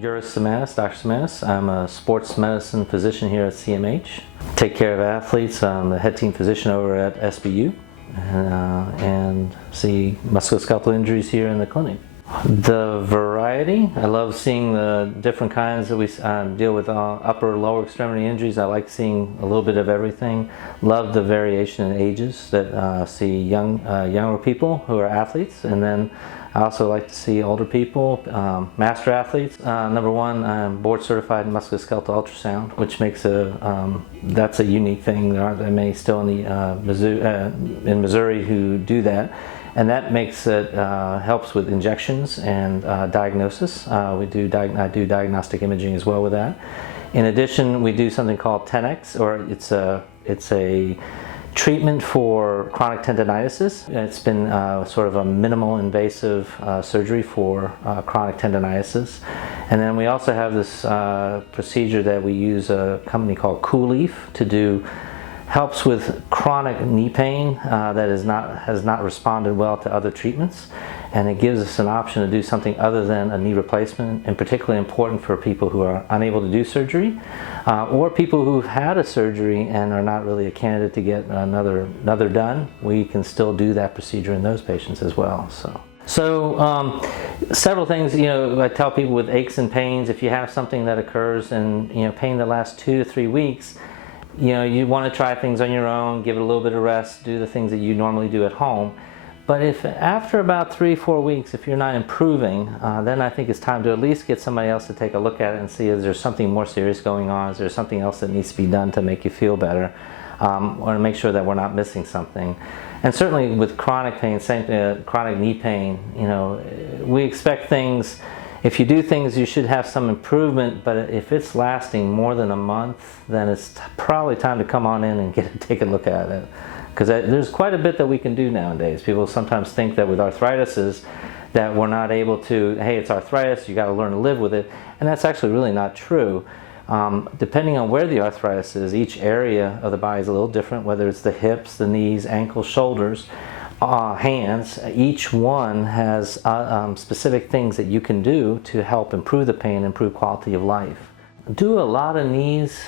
Juris Simanis, Dr. Simanis. I'm a sports medicine physician here at CMH. Take care of athletes. I'm the head team physician over at SBU and see musculoskeletal injuries here in the clinic. The variety, I love seeing the different kinds that we deal with upper lower extremity injuries. I like seeing a little bit of everything. Love the variation in ages that see younger people who are athletes, and then I also like to see older people, master athletes. Number one, I'm board certified in musculoskeletal ultrasound, which makes that's a unique thing. There aren't that many still in Missouri who do that. And that makes it, helps with injections and diagnosis. I do diagnostic imaging as well with that. In addition, we do something called 10X, or it's a treatment for chronic tendonitis. It's been sort of a minimal invasive surgery for chronic tendonitis. And then we also have this procedure that we use a company called Cool to do. Helps with chronic knee pain that has not responded well to other treatments, and it gives us an option to do something other than a knee replacement, and particularly important for people who are unable to do surgery or people who've had a surgery and are not really a candidate to get another done. We can still do that procedure in those patients as well. So several things, I tell people with aches and pains, if you have something that occurs and pain that lasts 2 to 3 weeks, you want to try things on your own, give it a little bit of rest, do the things that you normally do at home. But if after about 3-4 weeks, if you're not improving, then I think it's time to at least get somebody else to take a look at it and see, is there something more serious going on? Is there something else that needs to be done to make you feel better? Or to make sure that we're not missing something. And certainly with chronic pain, chronic knee pain, we expect things. If you do things, you should have some improvement, but if it's lasting more than a month, then it's probably time to come on in and take a look at it. Because there's quite a bit that we can do nowadays. People sometimes think that with arthritis that we're not able to, hey, it's arthritis, you got to learn to live with it. And that's actually really not true. Depending on where the arthritis is, each area of the body is a little different, whether it's the hips, the knees, ankles, shoulders, hands. Each one has specific things that you can do to help improve the pain, improve quality of life. Do a lot of knees.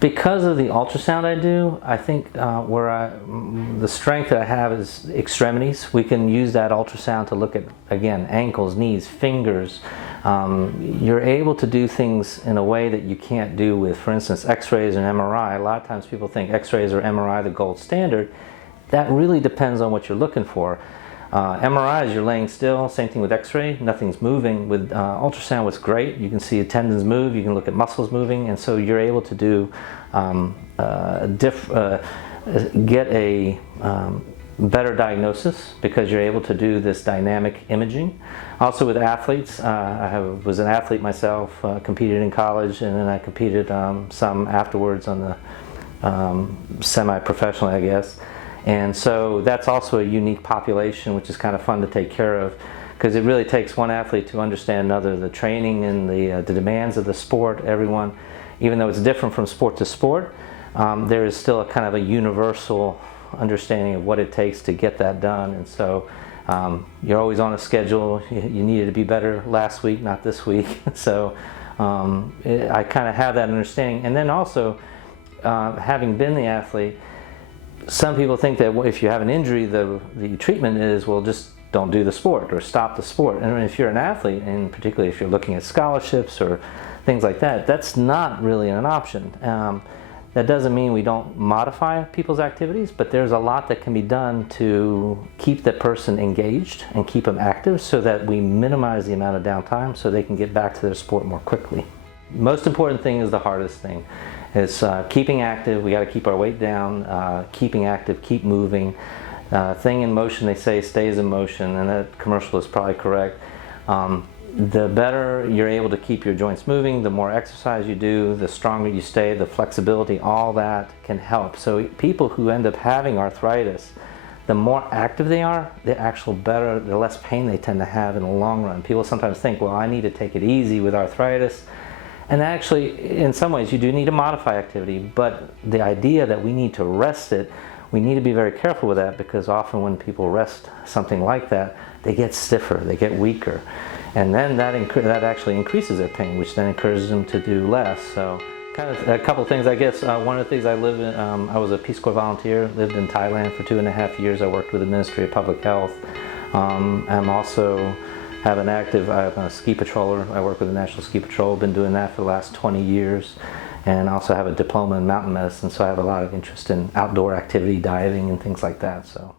Because of the ultrasound I do, I think the strength that I have is extremities. We can use that ultrasound to look at, again, ankles, knees, fingers. You're able to do things in a way that you can't do with, for instance, x-rays and MRI. A lot of times people think x-rays or MRI the gold standard. That really depends on what you're looking for. MRI is you're laying still, same thing with x-ray, nothing's moving. With ultrasound, what's great, you can see the tendons move, you can look at muscles moving, and so you're able to do, get a better diagnosis because you're able to do this dynamic imaging. Also with athletes, I was an athlete myself, competed in college, and then I competed some afterwards on the semi-professionally, I guess. And so that's also a unique population, which is kind of fun to take care of, because it really takes one athlete to understand another. The training and the demands of the sport, everyone, even though it's different from sport to sport, there is still a kind of a universal understanding of what it takes to get that done. And so you're always on a schedule. You needed to be better last week, not this week. So I kind of have that understanding. And then also, having been the athlete, some people think that if you have an injury, the treatment is, well, just don't do the sport or stop the sport. And if you're an athlete, and particularly if you're looking at scholarships or things like that, that's not really an option. That doesn't mean we don't modify people's activities, but there's a lot that can be done to keep the person engaged and keep them active so that we minimize the amount of downtime so they can get back to their sport more quickly. Most important thing is the hardest thing. It's keeping active. We got to keep our weight down, keeping active, keep moving. Thing in motion, they say, stays in motion, and that commercial is probably correct. The better you're able to keep your joints moving, the more exercise you do, the stronger you stay, the flexibility, all that can help. So people who end up having arthritis, the more active they are, the less pain they tend to have in the long run. People sometimes think, well, I need to take it easy with arthritis. And actually, in some ways, you do need to modify activity, but the idea that we need to rest it, we need to be very careful with that, because often when people rest something like that, they get stiffer, they get weaker, and then that actually increases their pain, which then encourages them to do less. So kind of a couple of things, I guess. One of the things, I was a Peace Corps volunteer, lived in Thailand for 2.5 years. I worked with the Ministry of Public Health. I'm also I'm a ski patroller. I work with the National Ski Patrol, been doing that for the last 20 years. And I also have a diploma in mountain medicine, so I have a lot of interest in outdoor activity, diving and things like that. So.